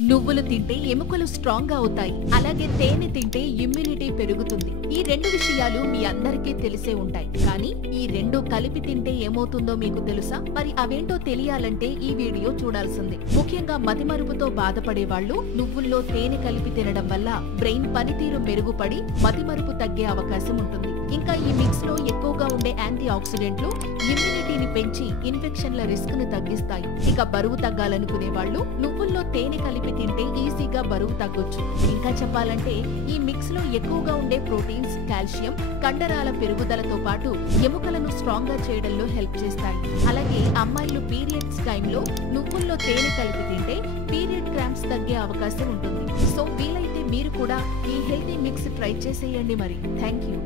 నువ్వులు తింటే ఎముకలు స్ట్రాంగ్ గా అవుతాయి. అలాగే తేనె తింటే ఇమ్యూనిటీ పెరుగుతుంది. ఈ రెండు విషయాలు మీ అందరికీ తెలిసే ఉంటాయి. కానీ ఈ రెండు కలిపి తింటే ఏమవుతుందో మీకు తెలుసా? మరి అవేంటో తెలియాలంటే ఈ వీడియో చూడాల్సిందే. ముఖ్యంగా మతిమరుపుతో బాధపడే వాళ్ళు నువ్వుల్లో తేనె కలిపి తినడం వల్ల బ్రెయిన్ పనితీరు మెరుగుపడి మతిమరుపు తగ్గే అవకాశం ఉంటుంది. ఇంకా ఈ మిక్స్ లో ఎక్కువగా ఉండే యాంటీ ఆక్సిడెంట్లు ఇమ్యూనిటీని పెంచి ఇన్ఫెక్షన్ల రిస్క్ ని తగ్గిస్తాయి. ఇక బరువు తగ్గాలనుకునే వాళ్ళు నువ్వుల్లో తేనె కలిపి తింటే ఈజీగా బరువు తగ్గొచ్చు. ఇంకా చెప్పాలంటే ఈ మిక్స్ లో ఎక్కువగా ఉండే ప్రోటీన్స్, కాల్షియం కండరాల పెరుగుదలతో పాటు ఎముకలను స్ట్రాంగ్ గా చేయడంలో హెల్ప్ చేస్తాయి. అలాగే అమ్మాయిలు పీరియడ్స్ టైంలో నువ్వుల్లో తేనె కలిపి తింటే పీరియడ్ క్రాంప్స్ తగ్గే అవకాశం ఉంటుంది. సో వీలైతే మీరు కూడా ఈ హెల్తీ మిక్స్ ట్రై చేసేయండి. మరి థ్యాంక్ యూ.